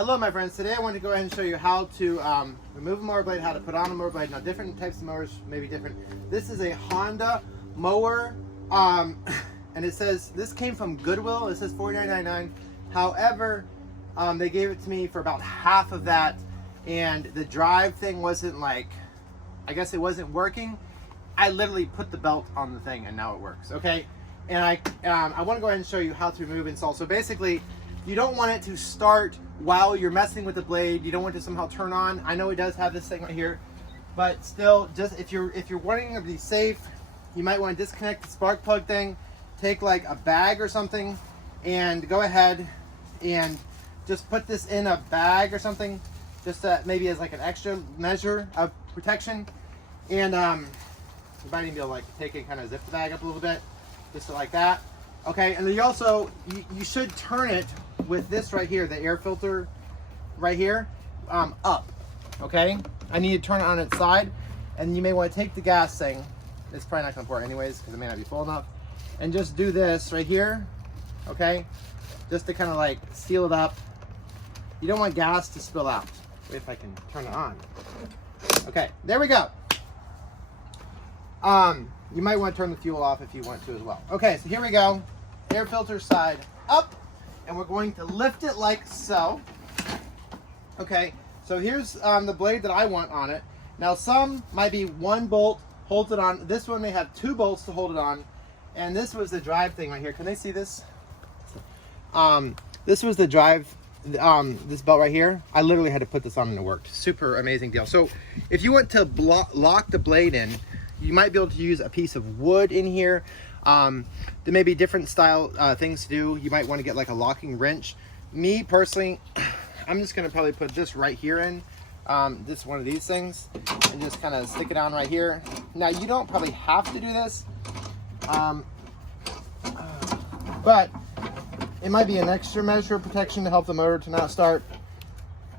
Hello my friends, today I want to go ahead and show you how to remove a mower blade, how to put on a mower blade. Now different types of mowers may be different. This is a Honda mower and it says, this came from Goodwill, it says $49.99. However, they gave it to me for about half of that and the drive thing wasn't like, I guess it wasn't working. I literally put the belt on the thing and now it works, okay? And I want to go ahead and show you how to remove and install. So basically, you don't want it to start while you're messing with the blade. You don't want it to somehow turn on. I know it does have this thing right here, but still, just if you're wanting to be safe, you might want to disconnect the spark plug thing, take like a bag or something, and go ahead and just put this in a bag or something, just maybe as like an extra measure of protection. And you might even be able to like take it, kind of zip the bag up a little bit, just like that. Okay, and then you also, you should turn it with this right here, the air filter right here, up, okay? I need to turn it on its side, and you may want to take the gas thing, it's probably not going to pour anyways, because it may not be full enough, and just do this right here, okay? Just to kind of like seal it up. You don't want gas to spill out. Wait if I can turn it on. Okay, there we go. You might want to turn the fuel off if you want to as well. Okay, so here we go. Air filter side up, and we're going to lift it like so. Okay, so here's the blade that I want on it. Now some might be one bolt holds it on. This one may have two bolts to hold it on. And this was the drive thing right here. Can they see this? This was the drive, this belt right here. I literally had to put this on and it worked. Super amazing deal. So if you want to lock the blade in, you might be able to use a piece of wood in here. There may be different style things to do. You might want to get like a locking wrench. Me personally, I'm just going to probably put this right here in, this one of these things, and just kind of stick it on right here. Now you don't probably have to do this, but it might be an extra measure of protection to help the motor to not start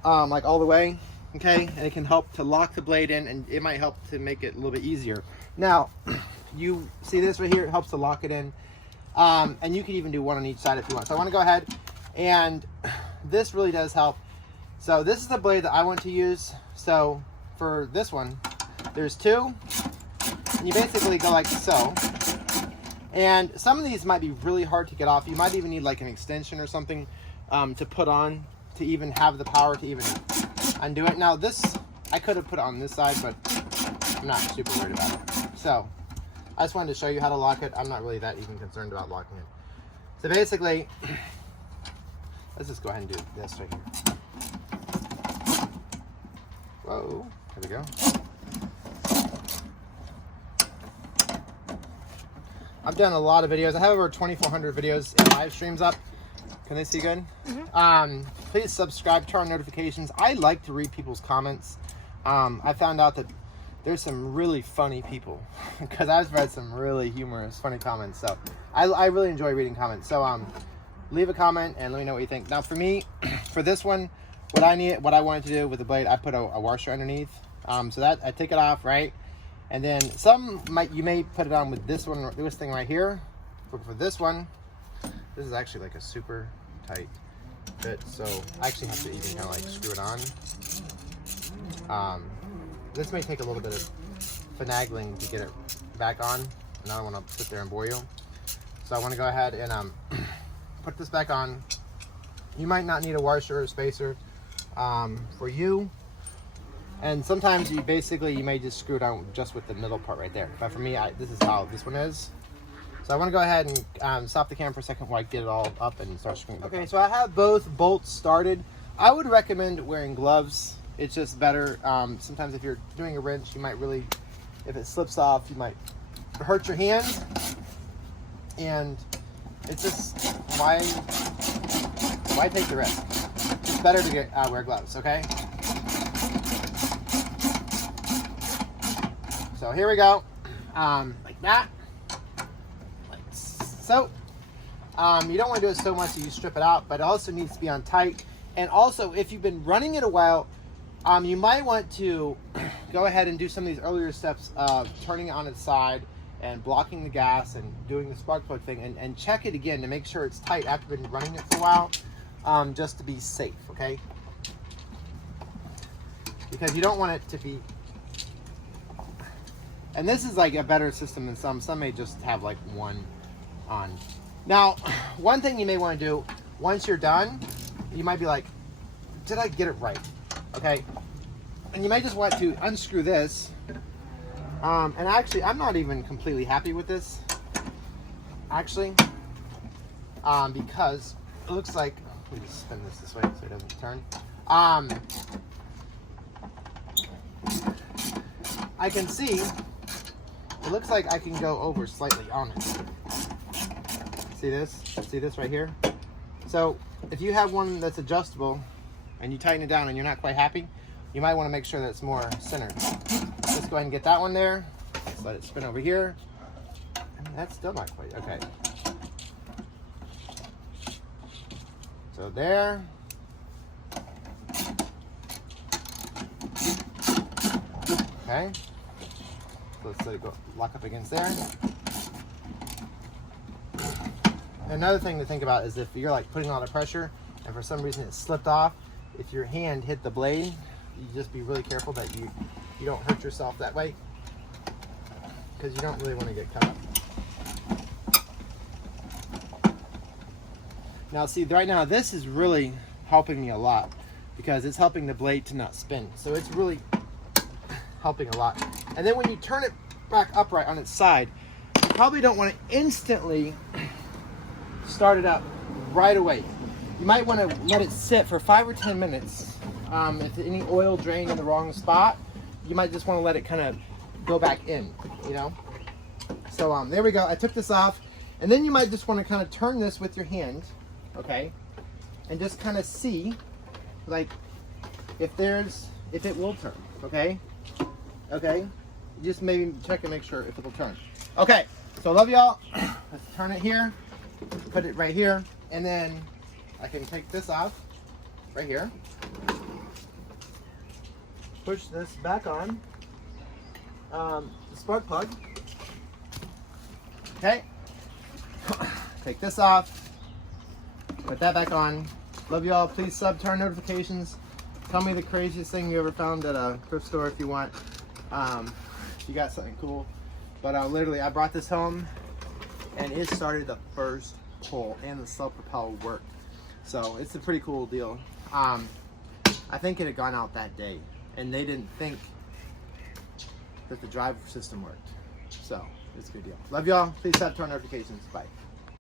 like all the way. Okay, and it can help to lock the blade in, and it might help to make it a little bit easier. Now, you see this right here, it helps to lock it in, and you can even do one on each side if you want. So I want to go ahead, and this really does help. So this is the blade that I want to use. So for this one, there's two, and you basically go like so. And some of these might be really hard to get off. You might even need like an extension or something to put on to even have the power to even undo it. Now this, I could have put it on this side, but I'm not super worried about it. So I just wanted to show you how to lock it. I'm not really that even concerned about locking it. So basically, let's just go ahead and do this right here. Whoa, there we go. I've done a lot of videos. I have over 2,400 videos and live streams up. Can they see good? Mm-hmm. Please subscribe, turn on notifications. I like to read people's comments. I found out that there's some really funny people because I've read some really humorous, funny comments. So I really enjoy reading comments. So leave a comment and let me know what you think. Now for me, for this one, what I wanted to do with the blade, I put a washer underneath. So that I take it off, right? And then you may put it on with this one, this thing right here. But for this one, this is actually like a super tight fit, so I actually have to even kind of like screw it on. This may take a little bit of finagling to get it back on, and I don't want to sit there and bore you. So I want to go ahead and put this back on. You might not need a washer or spacer for you. And sometimes you may just screw it on just with the middle part right there. But for me, this is how this one is. So I want to go ahead and stop the camera for a second while I get it all up and start screwing it. Okay, so I have both bolts started. I would recommend wearing gloves. It's just better. Sometimes if you're doing a wrench, you might really, if it slips off, you might hurt your hand. And it's just, why take the risk? It's better to wear gloves, okay? So here we go, like that, like so. You don't want to do it so much that you strip it out, but it also needs to be on tight. And also, if you've been running it a while, you might want to go ahead and do some of these earlier steps of turning it on its side and blocking the gas and doing the spark plug thing, and check it again to make sure it's tight after you've been running it for a while, just to be safe, okay? because you don't want it to be. And this is like a better system than some. Some may just have like one on. Now, one thing you may want to do once you're done, you might be like, did I get it right? Okay. And you might just want to unscrew this. And actually, I'm not even completely happy with this. Actually, because it looks like, let me just spin this way so it doesn't turn. I can see, it looks like I can go over slightly on it. See this? See this right here? So if you have one that's adjustable and you tighten it down and you're not quite happy, you might want to make sure that it's more centered. Let's go ahead and get that one there. Let's let it spin over here. And that's still not quite, okay. So there. Okay. So let's let it go lock up against there. Another thing to think about is if you're like putting a lot of pressure and for some reason it slipped off, if your hand hit the blade, you just be really careful that you don't hurt yourself that way, because you don't really want to get cut up. Now see, right now this is really helping me a lot because it's helping the blade to not spin. So it's really helping a lot. And then when you turn it back upright on its side, you probably don't want to instantly start it up right away. You might want to let it sit for 5 or 10 minutes. If any oil drained in the wrong spot, you might just want to let it kind of go back in, you know? So there we go. I took this off. And then you might just want to kind of turn this with your hand, okay? And just kind of see, like, if it will turn, okay? Okay? Just maybe check and make sure if it'll turn. Okay, so I love y'all. Let's turn it here, put it right here, and then I can take this off right here. Push this back on. The spark plug. Okay. Take this off. Put that back on. Love y'all. Please sub, turn notifications. Tell me the craziest thing you ever found at a thrift store if you want. If you got something cool. But literally, I brought this home and it started the first pull and the self-propelled worked. So it's a pretty cool deal. I think it had gone out that day and they didn't think that the drive system worked. So it's a good deal. Love y'all. Please sub, turn notifications. Bye.